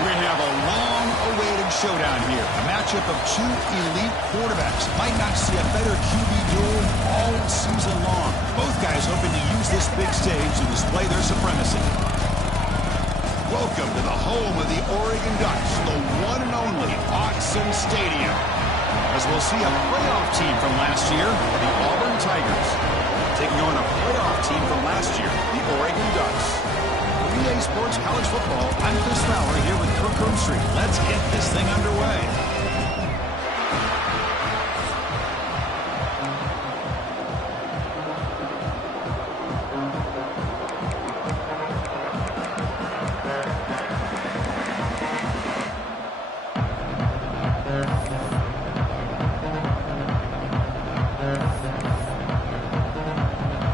We're going to have a long-awaited showdown here. A matchup of two elite quarterbacks. Might not see a better QB duel all season long. Both guys hoping to use this big stage to display their supremacy. Welcome to the home of the Oregon Ducks, the one and only Autzen Stadium. As we'll see a playoff team from last year, the Auburn Tigers, taking on a playoff team from last year, the Oregon Ducks. EA Sports College Football, I'm Chris Fowler here with Kirk Herbstreit. Let's get this thing underway.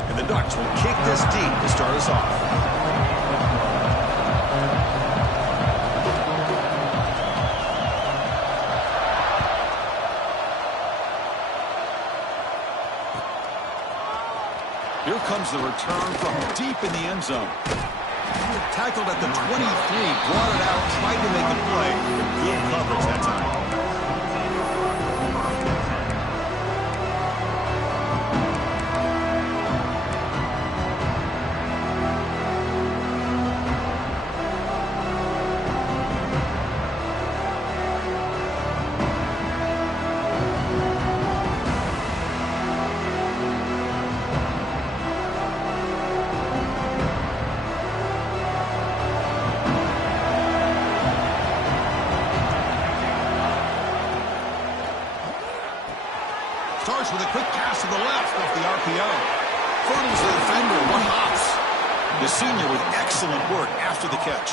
And the Ducks will kick this deep to start us off. Here comes the return from deep in the end zone. Tackled at the 23, brought it out, tried to make a play. Good coverage that time. Starts with a quick pass to the left off the RPO. Hurdles the defender, one hops. The senior with excellent work after the catch.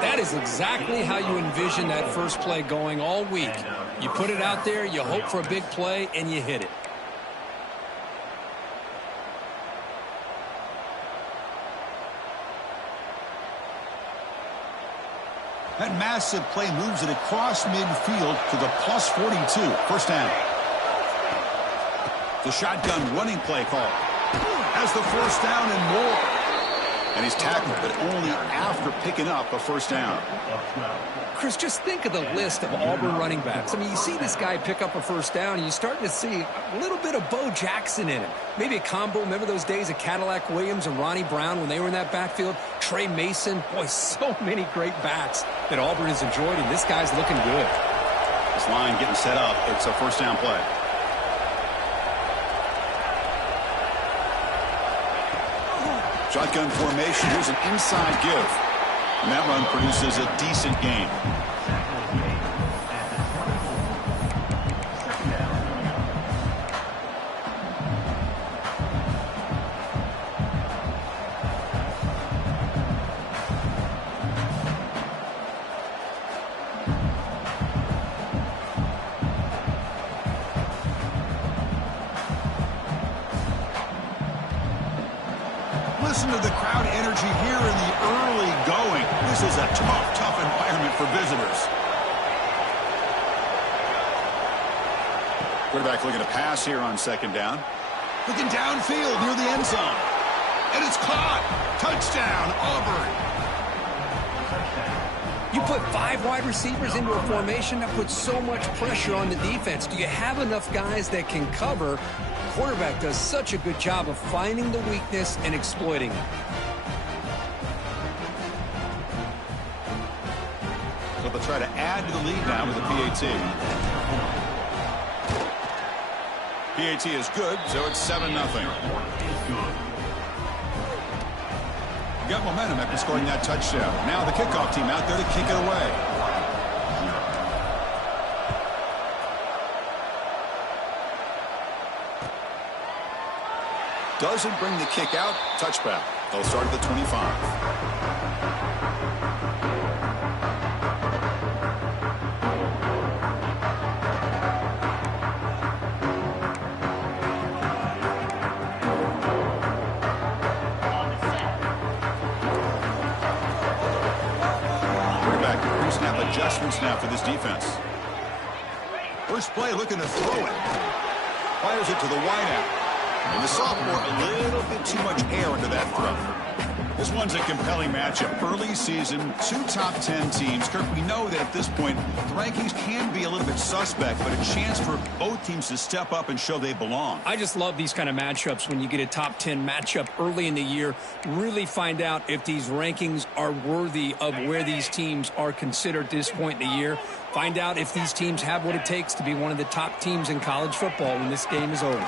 That is exactly how you envision that first play going all week. You put it out there, you hope for a big play, and you hit it. That massive play moves it across midfield to the plus 42. First down. The shotgun running play call. Has the first down and more. And he's tackled, but only after picking up a first down. Chris, just think of the list of Auburn running backs. I mean, you see this guy pick up a first down, and you're starting to see a little bit of Bo Jackson in him. Maybe a combo. Remember those days of Cadillac Williams and Ronnie Brown when they were in that backfield? Trey Mason. Boy, so many great backs that Auburn has enjoyed, and this guy's looking good. This line getting set up. It's a first down play. Shotgun formation. Here's an inside give. And that run produces a decent gain. Listen to the crowd energy here in the early going. This is a tough environment for visitors. Quarterback looking to pass here on second down. Looking downfield near the end zone. And it's caught. Touchdown, Auburn. You put 5 wide receivers into a formation that puts so much pressure on the defense. Do you have enough guys that can cover? Quarterback does such a good job of finding the weakness and exploiting it. So they'll try to add to the lead now with the PAT. PAT is good, so it's 7-0. Got momentum after scoring that touchdown. Now the kickoff team out there to kick it away. Doesn't bring the kick out. Touchback. They'll start at the 25. Pre-snap adjustments now for this defense. First play looking to throw it. Fires it to the wideout. And the sophomore, a little bit too much air into that throw. This one's a compelling matchup. Early season, 2 top 10 teams. Kirk, we know that at this point, the rankings can be a little bit suspect, but a chance for both teams to step up and show they belong. I just love these kind of matchups when you get a top 10 matchup early in the year. Really find out if these rankings are worthy of where these teams are considered at this point in the year. Find out if these teams have what it takes to be one of the top teams in college football when this game is over.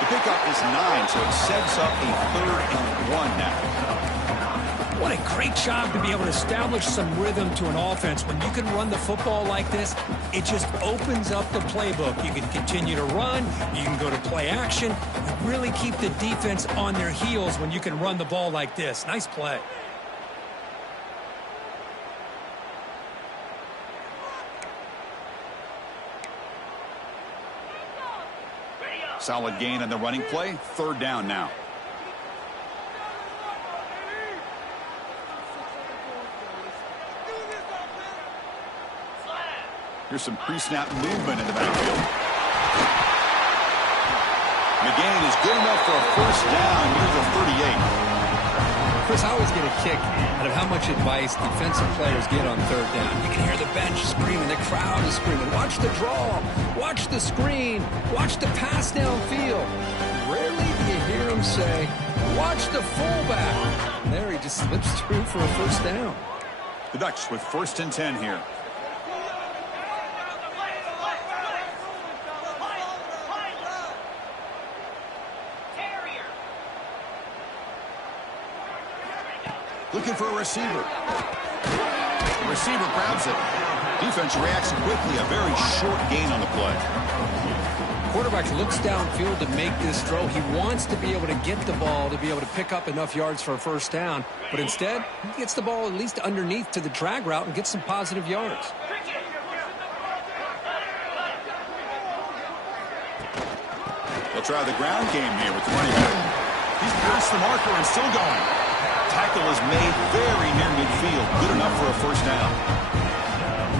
The pickup is 9, so it sets up a 3rd and 1 now. What a great job to be able to establish some rhythm to an offense. When you can run the football like this, it just opens up the playbook. You can continue to run. You can go to play action. You really keep the defense on their heels when you can run the ball like this. Nice play. Solid gain on the running play. 3rd down now. Here's some pre-snap movement in the backfield. McGinn is good enough for a 1st down near the 38. Chris, I always get a kick out of how much advice defensive players get on 3rd down. You can hear the bench screaming, the crowd is screaming. Watch the draw, watch the screen, watch the pass downfield. Rarely do you hear them say, watch the fullback. And there he just slips through for a 1st down. The Ducks with 1st and 10 here. Looking for a receiver. The receiver grabs it. Defense reacts quickly. A very short gain on the play. Quarterback looks downfield to make this throw. He wants to be able to get the ball to be able to pick up enough yards for a 1st down. But instead, he gets the ball at least underneath to the drag route and gets some positive yards. They'll try the ground game here with the running back. He's pierced the marker and still going. Tackle is made very near midfield. Good enough for a 1st down.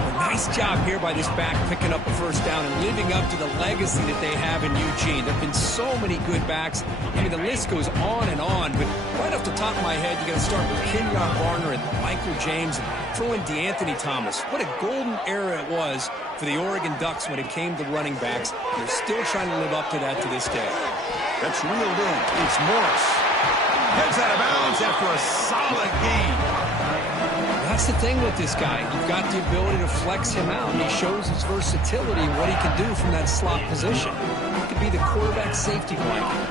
Well, nice job here by this back picking up a 1st down and living up to the legacy that they have in Eugene. There have been so many good backs. I mean, the list goes on and on, but right off the top of my head, you got to start with Kenyon Barner and Michael James and throw in DeAnthony Thomas. What a golden era it was for the Oregon Ducks when it came to running backs. They're still trying to live up to that to this day. That's reeled in. It's Morris. Heads out of bounds after a solid gain. That's the thing with this guy. You've got the ability to flex him out. He shows his versatility and what he can do from that slot position. He could be the quarterback safety blanket.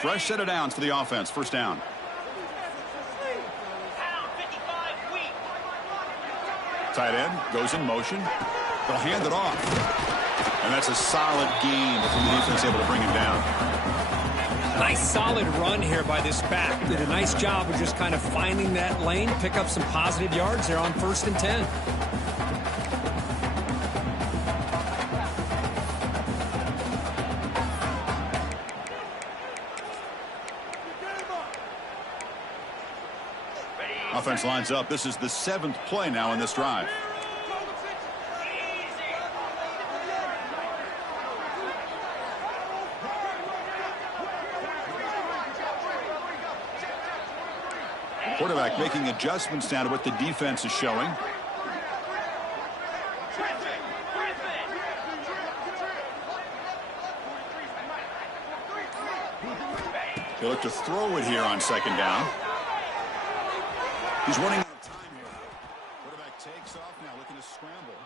Fresh set of downs for the offense. 1st down. Tight end goes in motion. They'll hand it off. And that's a solid gain from the defense able to bring him down. Nice solid run here by this back. Did a nice job of just kind of finding that lane, pick up some positive yards there on 1st and 10. Offense lines up. This is the 7th play now in this drive. Quarterback making adjustments now to what the defense is showing. They look to throw it here on 2nd down. He's running out of time here. Quarterback takes off now, looking to scramble.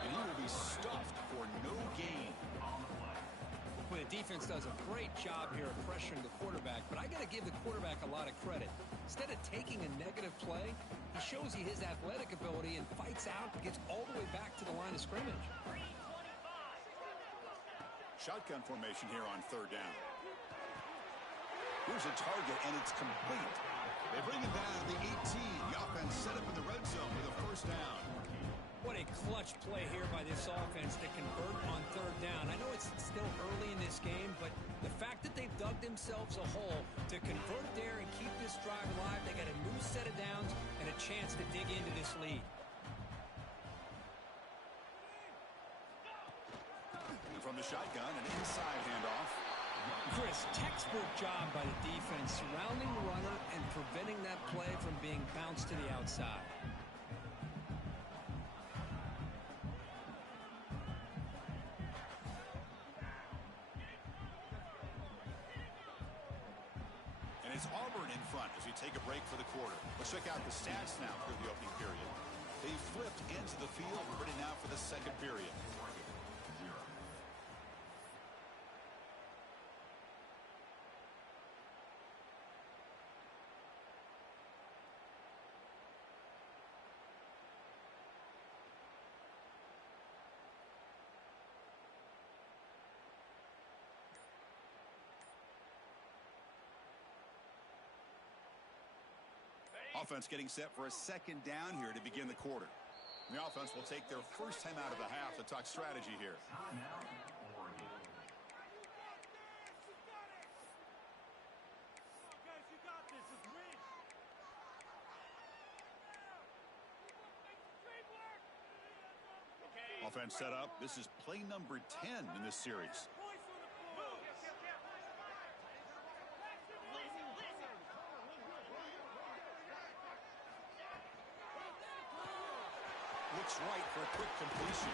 And he will be stuffed for no gain. Well, the defense does a great job here of pressuring the quarterback, but I got to give the quarterback a lot of credit. Instead of taking a negative play, he shows you his athletic ability and fights out and gets all the way back to the line of scrimmage. Shotgun formation here on 3rd down. Here's a target, and it's complete. They bring him down to the 18. The offense set up in the red zone with a 1st down. What a clutch play here by this offense to convert on 3rd down. I know it's still early in this game, but the fact that they've dug themselves a hole to convert there and keep this drive alive, they got a new set of downs and a chance to dig into this lead. from the shotgun, an inside handoff. Chris, textbook job by the defense surrounding the runner and preventing that play from being bounced to the outside. And it's Auburn in front as we take a break for the quarter. Let's check out the stats now through the opening period. They flipped into the field, ready now for the second period. Offense getting set for a second down here to begin the quarter. The offense will take their first time out of the half to talk strategy here. Offense set up. This is play number 10 in this series. Looks right for a quick completion.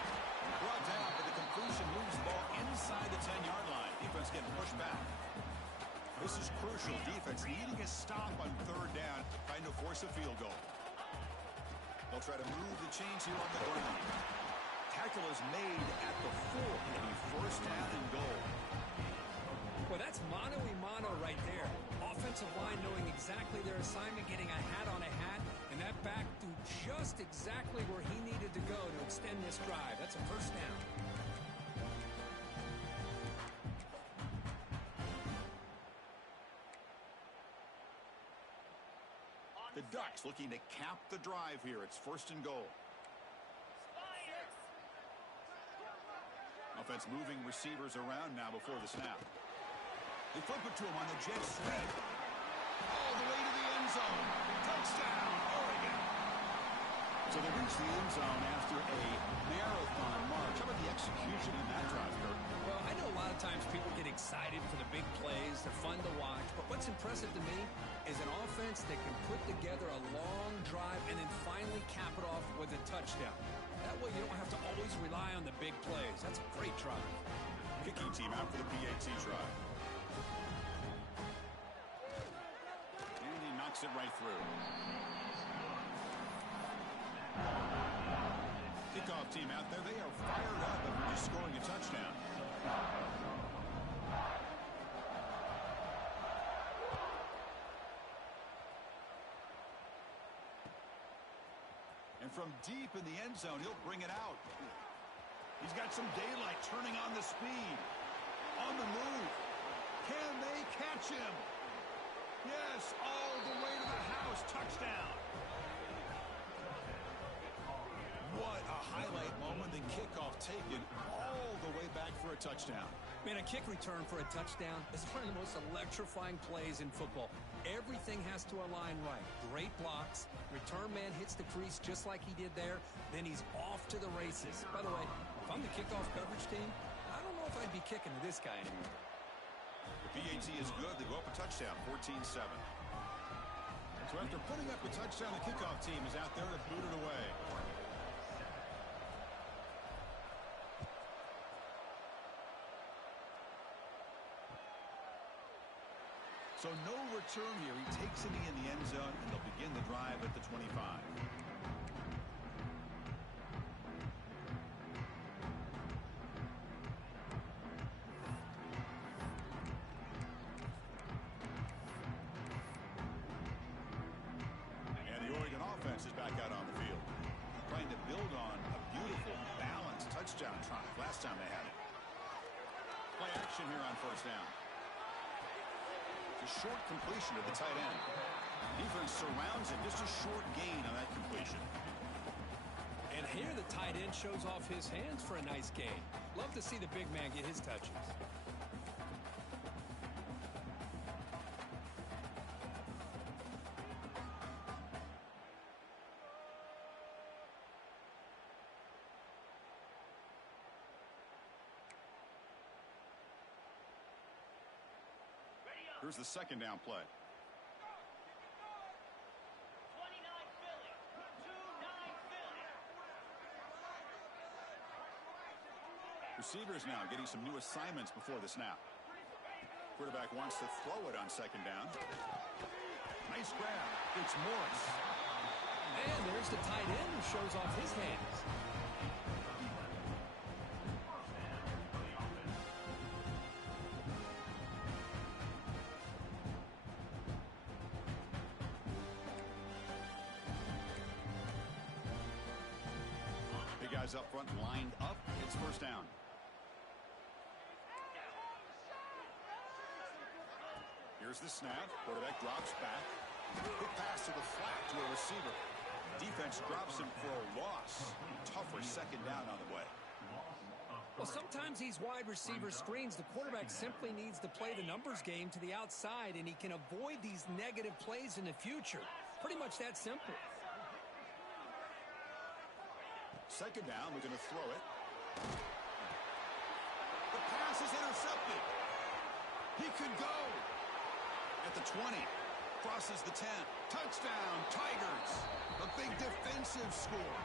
Brought down, but the completion moves the ball inside the 10-yard line. Defense getting pushed back. This is crucial. Defense needing a stop on third down, trying to force a field goal. They'll try to move the chains here on the ground. Tackle is made at the 4. It'll be first down and goal. Well, that's mano-a-mano right there. Offensive line knowing exactly their assignment, getting a hat on a hat, and that back threw just exactly where he needed to go to extend this drive. That's a first down. The Ducks looking to cap the drive here. It's first and goal. Offense moving receivers around now before the snap. They flip it to him on the jet sweep. All the way to the end zone. Touchdown, Oregon. So they reach the end zone after a marathon march. How about the execution in that drive, Kirk? Well, I know a lot of times people get excited for the big plays. They're fun to watch. But what's impressive to me is an offense that can put together a long drive and then finally cap it off with a touchdown. That way you don't have to always rely on the big plays. That's a great drive. Kicking team out for the PAT drive. And he knocks it right through. Kickoff team out there. They are fired up after just scoring a touchdown. And from deep in the end zone, he'll bring it out. He's got some daylight, turning on the speed. On the move. Can they catch him? Yes, all the way to the house. Touchdown. What a highlight moment. The kickoff taken all the way back for a touchdown. Man, a kick return for a touchdown is one of the most electrifying plays in football. Everything has to align right. Great blocks. Return man hits the crease just like he did there. Then he's off to the races. By the way, if I'm the kickoff coverage team, I don't know if I'd be kicking to this guy anymore. The PAT is good. They go up a touchdown, 14-7. So after putting up a touchdown, the kickoff team is out there to boot it away. So no return here. He takes it in the end zone, and they'll begin the drive at the 25. And the Oregon offense is back out on the field, trying to build on a beautiful, balanced touchdown drive last time they had it. Play action here on first down. A short completion to the tight end. Defense surrounds him. Just a short gain on that completion. And here the tight end shows off his hands for a nice gain. Love to see the big man get his touches. Here's the second down play. 29 Philly. 2-9 Philly. Receivers now getting some new assignments before the snap. Quarterback wants to throw it on second down. Nice grab. It's Morris. And there's the tight end who shows off his hands. Big guys up front lined up. It's first down. Here's the snap. Quarterback drops back. Quick pass to the flat to a receiver. Defense drops him for a loss. Tougher second down on the way. Well, sometimes these wide receiver screens, the quarterback simply needs to play the numbers game to the outside, and he can avoid these negative plays in the future. Pretty much that simple. Second down, we're going to throw it. The pass is intercepted. He could go. At the 20. Crosses the 10. Touchdown, Tigers. A big defensive score.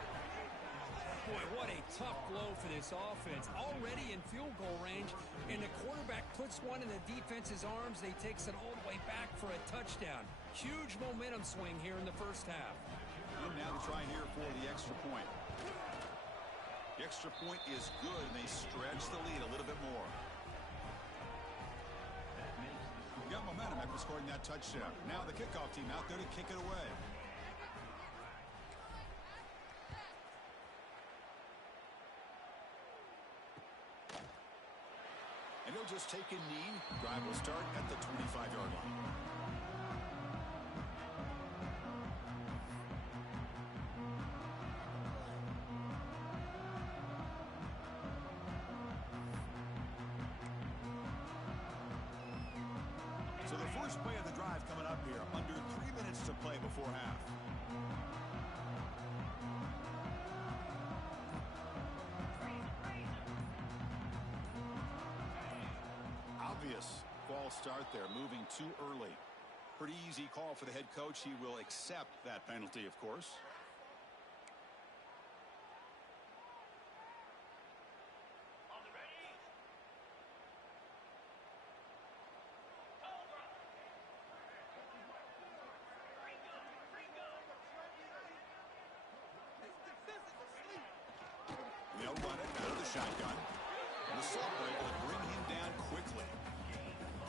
Boy, what a tough blow for this offense. Already in field goal range, and the quarterback puts one in the defense's arms. They takes it all the way back for a touchdown. Huge momentum swing here in the first half. And now to try here for the extra point. The extra point is good, and they stretch the lead a little bit more. Got momentum after scoring that touchdown. Now the kickoff team out there to kick it away. And he'll just take a knee. Drive will start at the 25-yard line. So the first play of the drive coming up here. Under 3 minutes to play before half. Obvious false start there, moving too early. Pretty easy call for the head coach. He will accept that penalty, of course. They'll run it out of the shotgun. And the Salter able to bring him down quickly.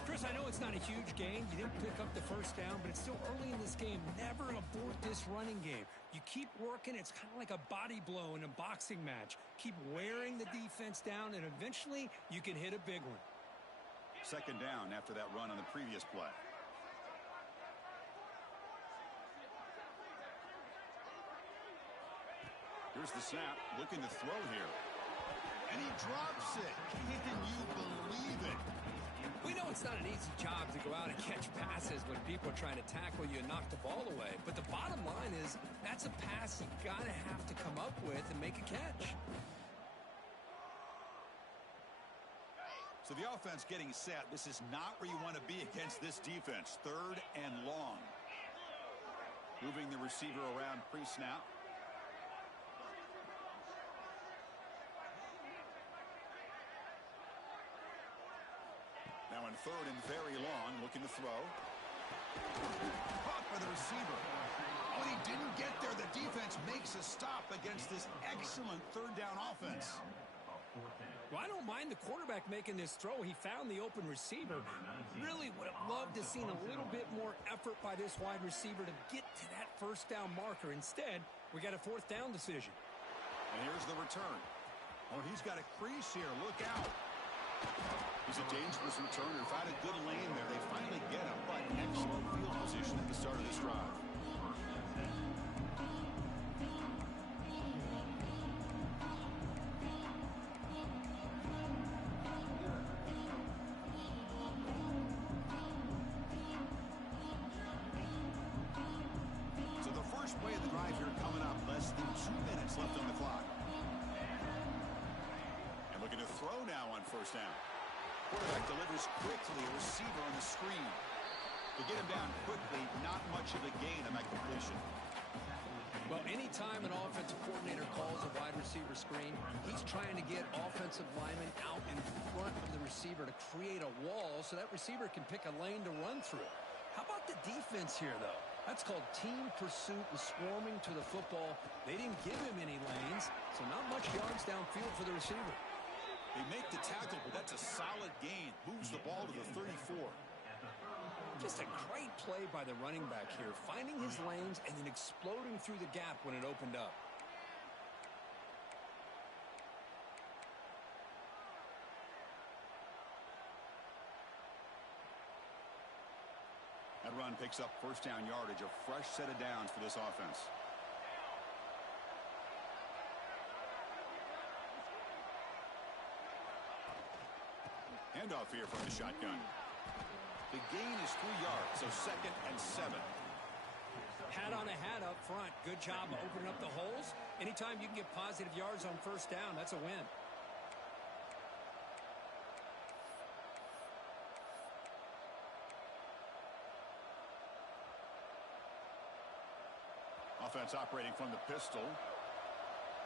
Chris, I know it's not a huge gain. You didn't pick up the first down, but it's still early in this game. Never abort this running game. You keep working. It's kind of like a body blow in a boxing match. Keep wearing the defense down, and eventually you can hit a big one. Second down after that run on the previous play. Here's the snap, looking to throw here. And he drops it. Can you believe it? We know it's not an easy job to go out and catch passes when people are trying to tackle you and knock the ball away. But the bottom line is that's a pass you got to have to come up with and make a catch. So the offense getting set. This is not where you want to be against this defense. Third and long. Moving the receiver around pre-snap. Now in third and very long, looking to throw. Caught by the receiver. Oh, and he didn't get there. The defense makes a stop against this excellent third down offense. Well, I don't mind the quarterback making this throw. He found the open receiver. Really would have loved to have seen a little bit more effort by this wide receiver to get to that first down marker. Instead, we got a fourth down decision. And here's the return. Oh, he's got a crease here. Look out. He's a dangerous returner. Find a good lane there. They finally get him, but excellent field position at the start of this drive. So the first play of the drive here coming up. Less than 2 minutes left on the clock. And looking to throw now on first down. Quarterback delivers quickly. A receiver on the screen. To get him down quickly, not much of a gain on that completion. Well, anytime an offensive coordinator calls a wide receiver screen, he's trying to get offensive linemen out in front of the receiver to create a wall so that receiver can pick a lane to run through. How about the defense here, though? That's called team pursuit and swarming to the football. They didn't give him any lanes, so not much yards downfield for the receiver. They make the tackle, but that's a solid gain. Moves the ball to the 34. Just a great play by the running back here, finding his lanes and then exploding through the gap when it opened up. That run picks up first down yardage, a fresh set of downs for this offense. Handoff here from the shotgun. The gain is 3 yards, so 2nd and 7. Hat on a hat up front. Good job of opening up the holes. Anytime you can get positive yards on first down, that's a win. Offense operating from the pistol.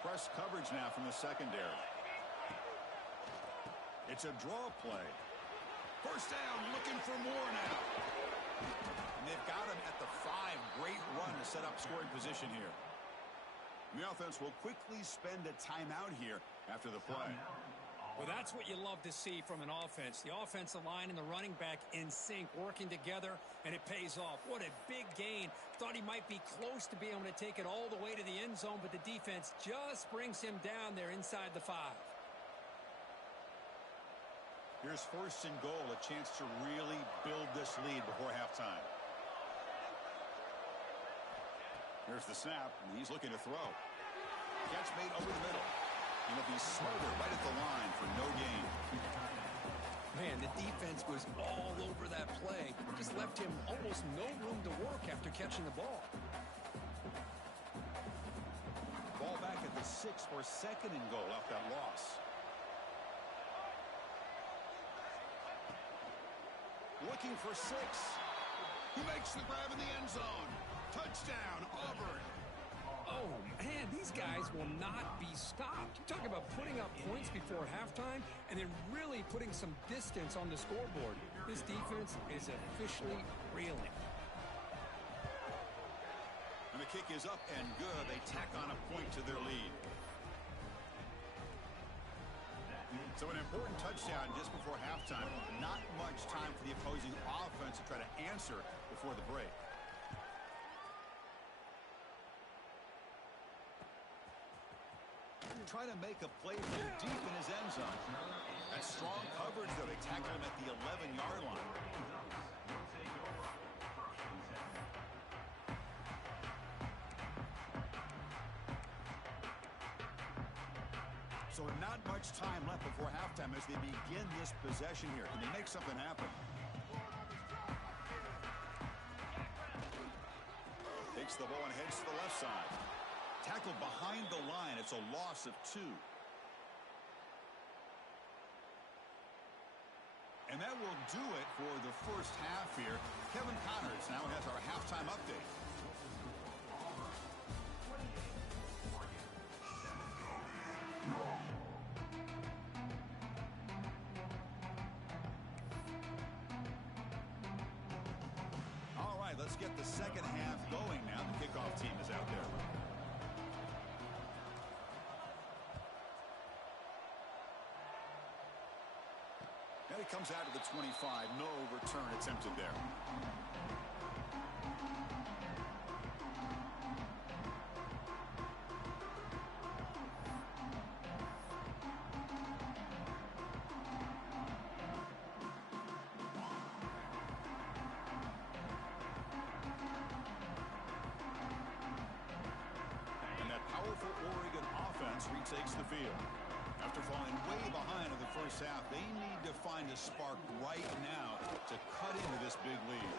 Press coverage now from the secondary. It's a draw play. First down, looking for more now. And they've got him at the 5. Great run to set up scoring position here. And the offense will quickly spend a timeout here after the play. Well, that's what you love to see from an offense. The offensive line and the running back in sync, working together, and it pays off. What a big gain. Thought he might be close to being able to take it all the way to the end zone, but the defense just brings him down there inside the 5. Here's 1st and goal, a chance to really build this lead before halftime. Here's the snap, and he's looking to throw. Catch made over the middle. And he'll be smothered right at the line for no gain. Man, the defense was all over that play. Just left him almost no room to work after catching the ball. Ball back at the 6 for 2nd and goal off that loss. Looking for 6. He makes the grab in the end zone. Touchdown, Auburn. Oh, man, these guys will not be stopped. Talk about putting up points before halftime and then really putting some distance on the scoreboard. This defense is officially reeling. And the kick is up and good. They tack on a point to their lead. So an important touchdown just before halftime. Not much time for the opposing offense to try to answer before the break. Trying to make a play from deep in his end zone. That strong coverage, though. They tackle him at the 11-yard line. So not much time left before halftime as they begin this possession here. Can they make something happen? Takes the ball and heads to the left side. Tackled behind the line. It's a loss of 2. And that will do it for the first half here. Kevin Connors now has our halftime update. All right, let's get the second half going now. The kickoff team is out there. And it comes out to the 25. No return attempted there. And that powerful Oregon offense retakes the field. After falling way behind in the first half, they need to find a spark right now to cut into this big lead.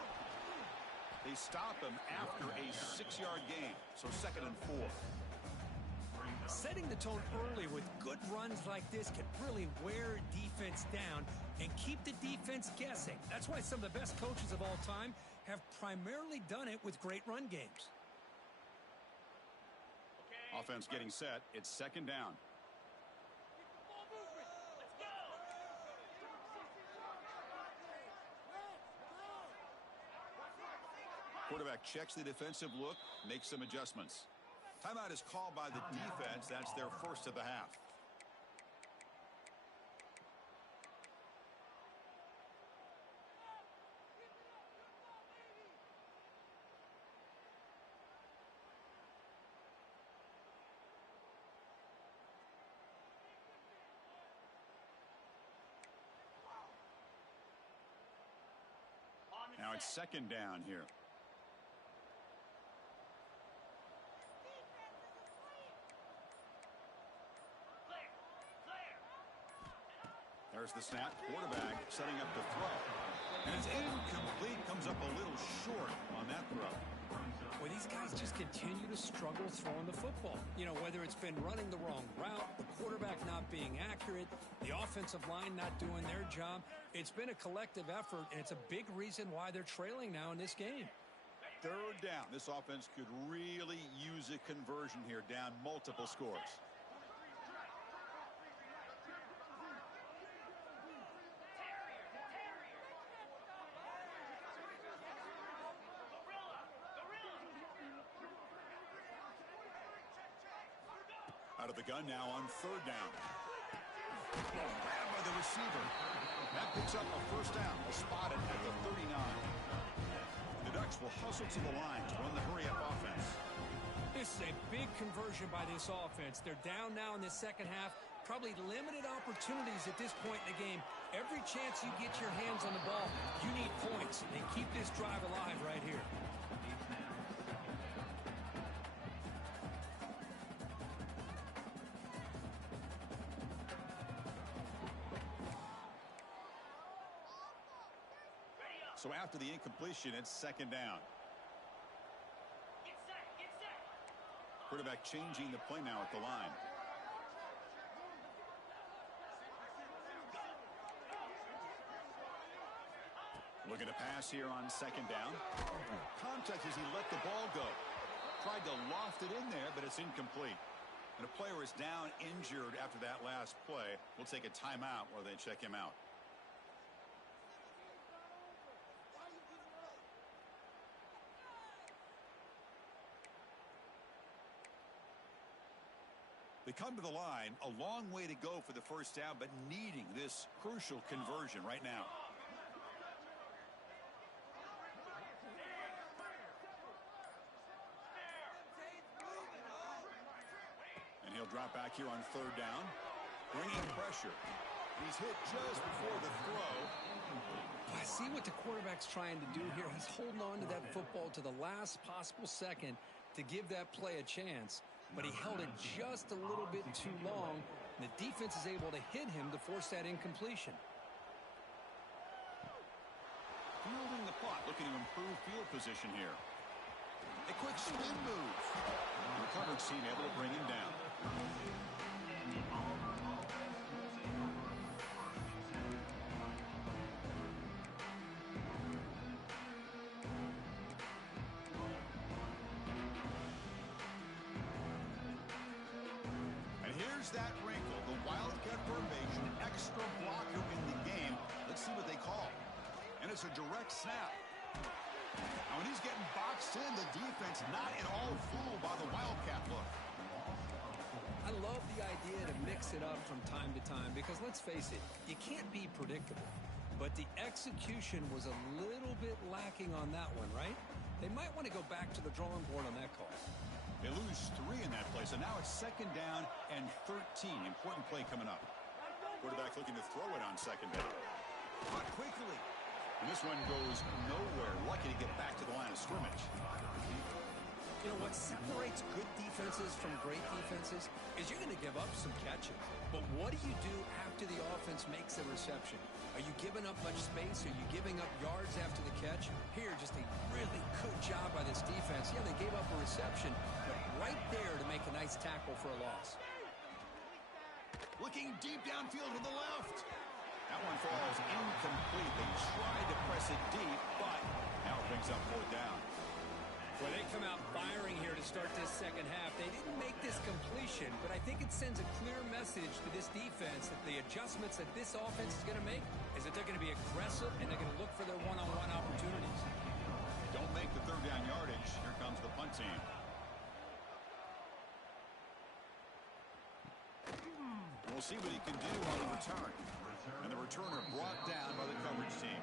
They stop him after a 6-yard gain, so 2nd and 4. Setting the tone early with good runs like this can really wear defense down and keep the defense guessing. That's why some of the best coaches of all time have primarily done it with great run games. Offense getting set. It's second down. Quarterback checks the defensive look, makes some adjustments. Timeout is called by the defense. That's their first of the half. Now it's second down here. There's the snap. Quarterback setting up the throw. And it's incomplete. Comes up a little short on that throw. Well, these guys just continue to struggle throwing the football. You know, whether it's been running the wrong route, the quarterback not being accurate, the offensive line not doing their job. It's been a collective effort, and it's a big reason why they're trailing now in this game. Third down. This offense could really use a conversion here, down multiple scores. Out of the gun now on third down. Grabbed by the receiver. That picks up a first down. Will spot it at the 39. The Ducks will hustle to the line to run the hurry-up offense. This is a big conversion by this offense. They're down now in the second half. Probably limited opportunities at this point in the game. Every chance you get your hands on the ball, you need points. And keep this drive alive right here. So after the incompletion, it's second down. Get set, get set. Quarterback changing the play now at the line. Looking to pass here on second down. Contact as he let the ball go. Tried to loft it in there, but it's incomplete. And a player is down injured after that last play. We'll take a timeout while they check him out. They come to the line, a long way to go for the first down, but needing this crucial conversion right now. And he'll drop back here on third down, bringing pressure. He's hit just before the throw. I see what the quarterback's trying to do here. He's holding on to that football to the last possible second to give that play a chance. But he held it just a little bit too long. And the defense is able to hit him to force that incompletion. Fielding the punt, looking to improve field position here. A quick spin move. The recovered team able to bring him down. Here's that wrinkle, the Wildcat formation, extra blocker in the game. Let's see what they call. And it's a direct snap. Now, when he's getting boxed in, the defense not at all fooled by the Wildcat look. I love the idea to mix it up from time to time because, let's face it, you can't be predictable. But the execution was a little bit lacking on that one, right? They might want to go back to the drawing board on that call. They lose 3 in that play, so now it's second down and 13. Important play coming up. Quarterback looking to throw it on second down. Caught quickly. And this one goes nowhere. Lucky to get back to the line of scrimmage. You know, what separates good defenses from great defenses is you're going to give up some catches. But what do you do after the offense makes a reception? Are you giving up much space? Are you giving up yards after the catch? Here, just a really good job by this defense. Yeah, they gave up a reception, but right there to make a nice tackle for a loss. Looking deep downfield to the left. That one falls incomplete. They tried to press it deep, but now it brings up 4th down. Well, they come out firing here to start this second half. They didn't make this completion, but I think it sends a clear message to this defense that the adjustments that this offense is going to make is that they're going to be aggressive and they're going to look for their one-on-one opportunities. Don't make the 3rd down yardage. Here comes the punt team. We'll see what he can do on the return. And the returner brought down by the coverage team.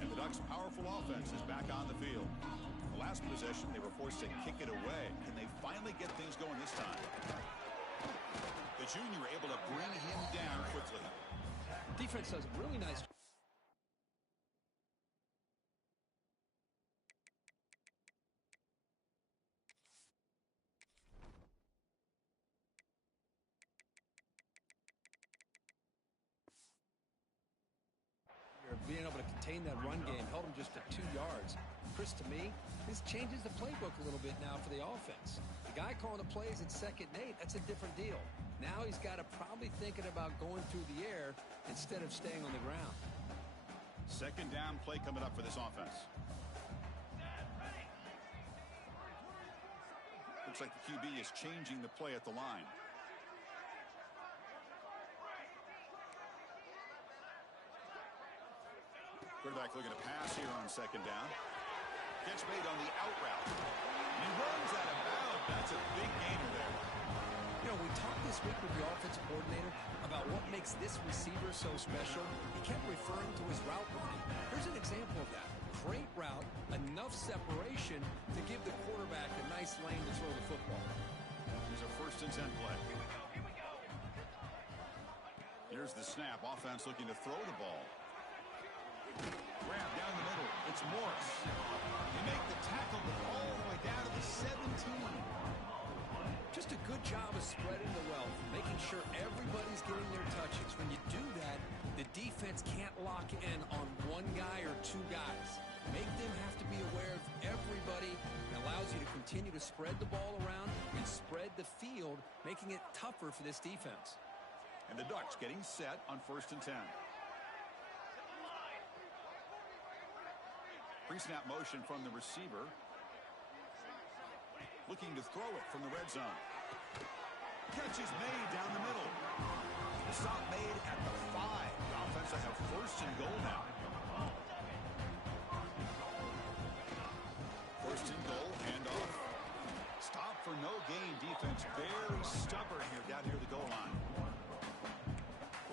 And the Ducks' powerful offense is back on the field. The last possession, they were forced to kick it away. Can they finally get things going this time? The junior able to bring him down quickly. Defense does a really nice job. Being able to contain that run game, held him just at 2 yards. Chris, to me, this changes the playbook a little bit now for the offense. The guy calling the plays at 2nd and 8, that's a different deal. Now he's got to probably thinking about going through the air instead of staying on the ground. 2nd down play coming up for this offense. Looks like the QB is changing the play at the line. Quarterback looking to pass here on 2nd down. Catch made on the out route. He runs out of bounds. That's a big gainer there. You know, we talked this week with the offensive coordinator about what makes this receiver so special. He kept referring to his route running. Here's an example of that. Great route, enough separation to give the quarterback a nice lane to throw the football. Here's a 1st and 10 play. Here's the snap. Offense looking to throw the ball. Grab down the middle. It's Morris. They make the tackle, but all the way down to the 17. Just a good job of spreading the wealth, making sure everybody's getting their touches. When you do that, the defense can't lock in on one guy or 2 guys. Make them have to be aware of everybody. It allows you to continue to spread the ball around and spread the field, making it tougher for this defense. And the Ducks getting set on 1st and 10. Pre-snap motion from the receiver. Looking to throw it from the red zone. Catch is made down the middle. The stop made at the 5. The offense will have 1st and goal now. 1st and goal, handoff. Stop for no gain. Defense very stubborn here down near the goal line.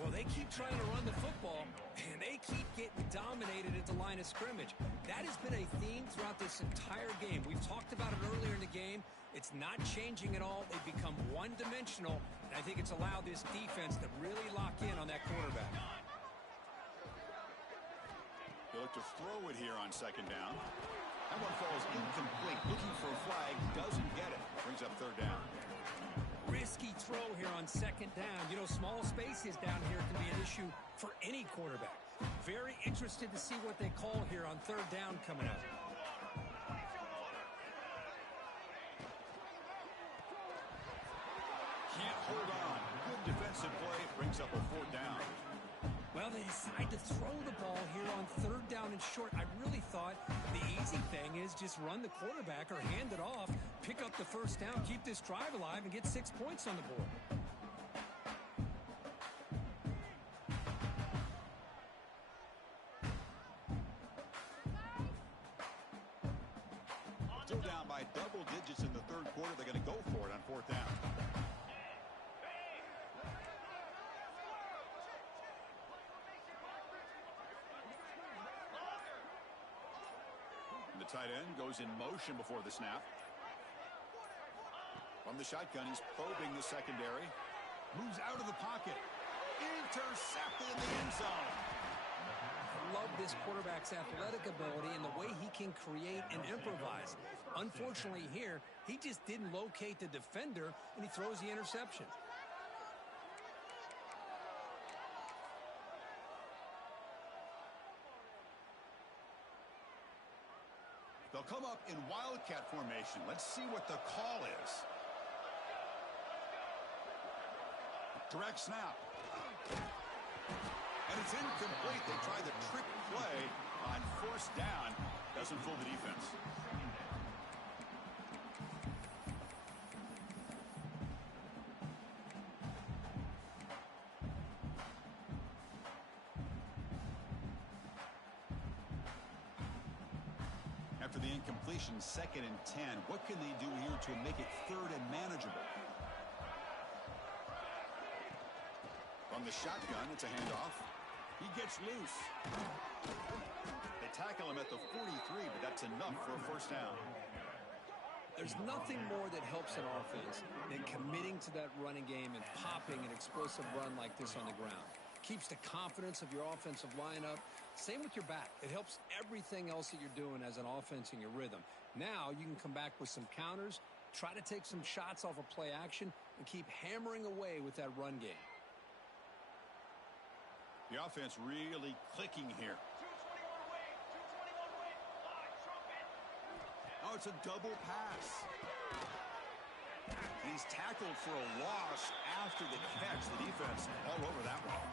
Well, they keep trying to run the football, and they keep getting dominated at the line of scrimmage. That has been a theme throughout this entire game. We've talked about it earlier in the game. It's not changing at all. They've become one-dimensional, and I think it's allowed this defense to really lock in on that quarterback. They look to throw it here on 2nd down. That one falls incomplete. Looking for a flag, doesn't get it. Brings up 3rd down. Risky throw here on 2nd down. You know, small spaces down here can be an issue for any quarterback. Very interested to see what they call here on 3rd down coming up. Can't hold on. Good defensive play. Brings up a 4th down. Well, they decide to throw the ball here on 3rd down and short. I really thought the easy thing is just run the quarterback or hand it off, pick up the 1st down, keep this drive alive, and get 6 points on the board. Still down by double digits in the 3rd quarter. They're going to go for it on 4th down. The tight end goes in motion before the snap. From the shotgun, he's probing the secondary. Moves out of the pocket. Intercepted in the end zone. love this quarterback's athletic ability and the way he can create and improvise. Unfortunately here, he just didn't locate the defender, and he throws the interception. They'll come up in Wildcat formation. Let's see what the call is. Direct snap. And it's incomplete. They tried the trick play on first down. Doesn't fool the defense. After the incompletion, 2nd and 10. What can they do here to make it 3rd and manageable? From the shotgun, it's a handoff. He gets loose. They tackle him at the 43, but that's enough for a first down. There's nothing more that helps an offense than committing to that running game and popping an explosive run like this on the ground. Keeps the confidence of your offensive lineup. Same with your back. It helps everything else that you're doing as an offense in your rhythm. Now you can come back with some counters, try to take some shots off of play action, and keep hammering away with that run game. The offense really clicking here. 221 wing, 221 wing, live trumpet. Oh, it's a double pass. He's tackled for a loss after the catch. The defense all over that one.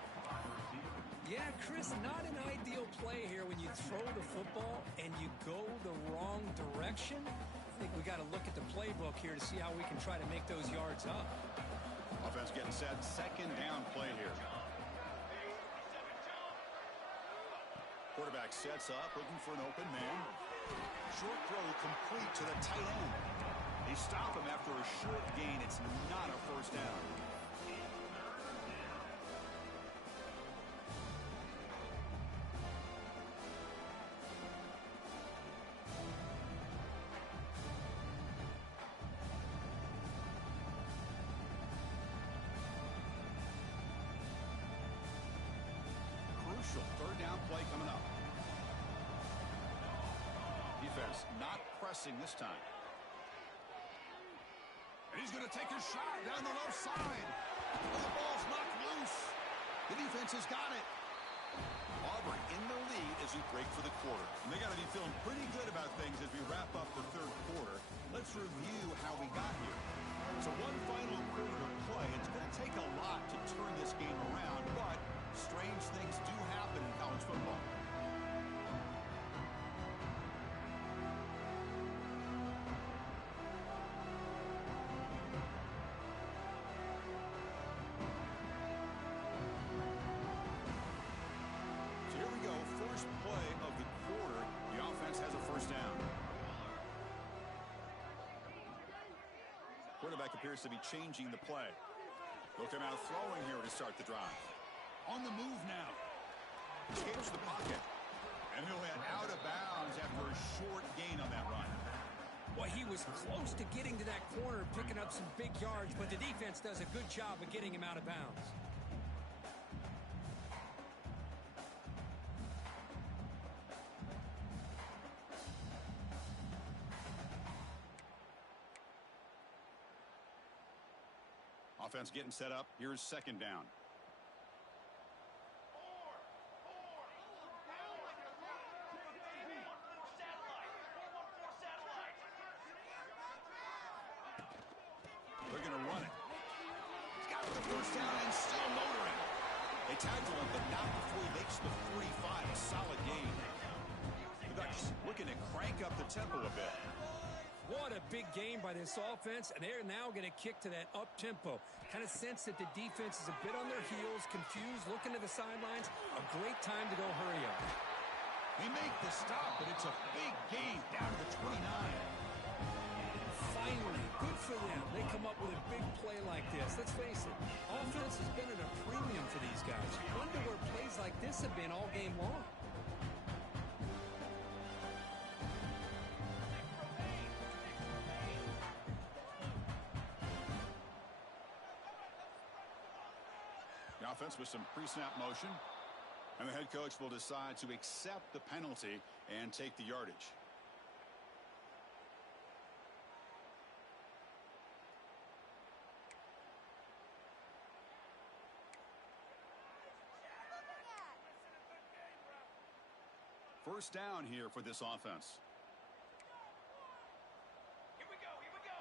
Yeah, Chris, not an ideal play here when you throw the football and you go the wrong direction. I think we got to look at the playbook here to see how we can try to make those yards up. Offense getting set. 2nd down play here. Quarterback sets up, looking for an open man. Short throw complete to the tight end. They stop him after a short gain. It's not a first down. Crucial 3rd down play coming up. Defense not pressing this time. And he's going to take a shot down the left side. And the ball's knocked loose. The defense has got it. Auburn in the lead as we break for the quarter. And they got to be feeling pretty good about things as we wrap up the 3rd quarter. Let's review how we got here. So one final quarter to play. It's going to take a lot to turn this game around, but strange things do happen in college football. First play of the quarter, the offense has a first down. Quarterback appears to be changing the play. They'll come out throwing here to start the drive. On the move now. Escapes the pocket. And he'll head out of bounds after a short gain on that run. Well, he was close to getting to that corner, picking up some big yards, but the defense does a good job of getting him out of bounds. Offense getting set up. Here's 2nd down. They're going to run it. He's got the first down and still motoring. They tackle him, but not before he makes the 45. A solid gain. The Ducks looking to crank up the tempo a bit. What a big game by this offense, and they're now going to kick to that up-tempo. Kind of sense that the defense is a bit on their heels, confused, looking to the sidelines. A great time to go hurry up. They make the stop, but it's a big gain down to the 29. Finally, good for them. They come up with a big play like this. Let's face it, offense has been at a premium for these guys. Wonder where plays like this have been all game long. The offense with some pre-snap motion. And the head coach will decide to accept the penalty and take the yardage. First down here for this offense. Here we go, here we go.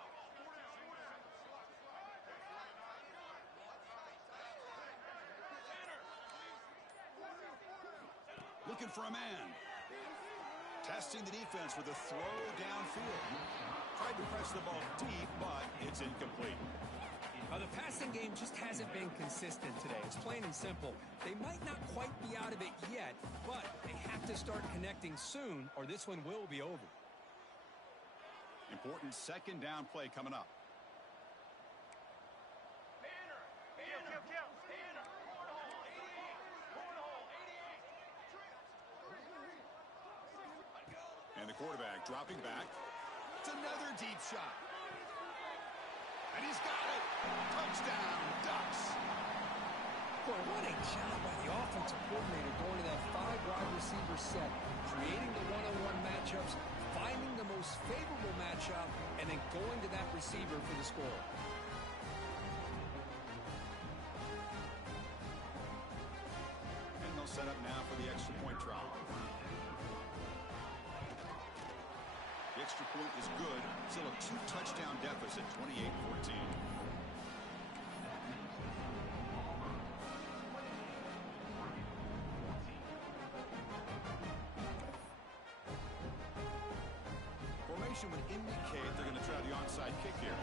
Looking for a man. Testing the defense with a throw downfield. Tried to press the ball deep, but it's incomplete. The passing game just hasn't been consistent today. It's plain and simple. They might not quite be out of it yet, but they have to start connecting soon, or this one will be over. Important second down play coming up. Banner, Banner, Banner. Cornhole, 88. Cornhole, 88. And the quarterback dropping back. It's another deep shot. And he's got it. Touchdown, Ducks. Boy, what a job by the offensive coordinator going to that 5-wide receiver set, creating the one-on-one matchups, finding the most favorable matchup, and then going to that receiver for the score. And they'll set up now for the extra point try. The extra point is good. Still a 2-touchdown deficit, 28-14. Formation would indicate they're going to try the onside kick here.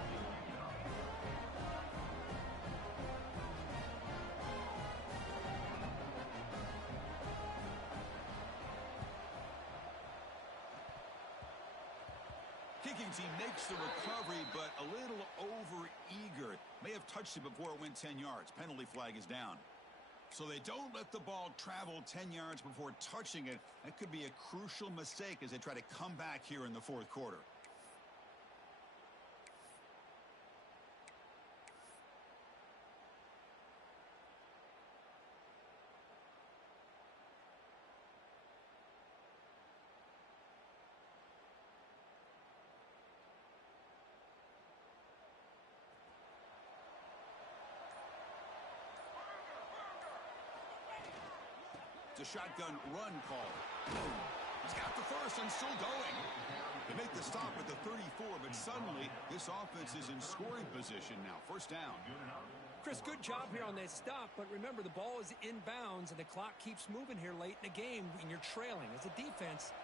Kicking team makes the recovery, but a little over-eager. May have touched it before it went 10 yards. Penalty flag is down. So they don't let the ball travel 10 yards before touching it. That could be a crucial mistake as they try to come back here in the fourth quarter. It's a shotgun run call. He's got the first and still going. They make the stop at the 34, but suddenly this offense is in scoring position now. First down. Chris, good job here on that stop, but remember the ball is inbounds and the clock keeps moving here late in the game and you're trailing. As a defense,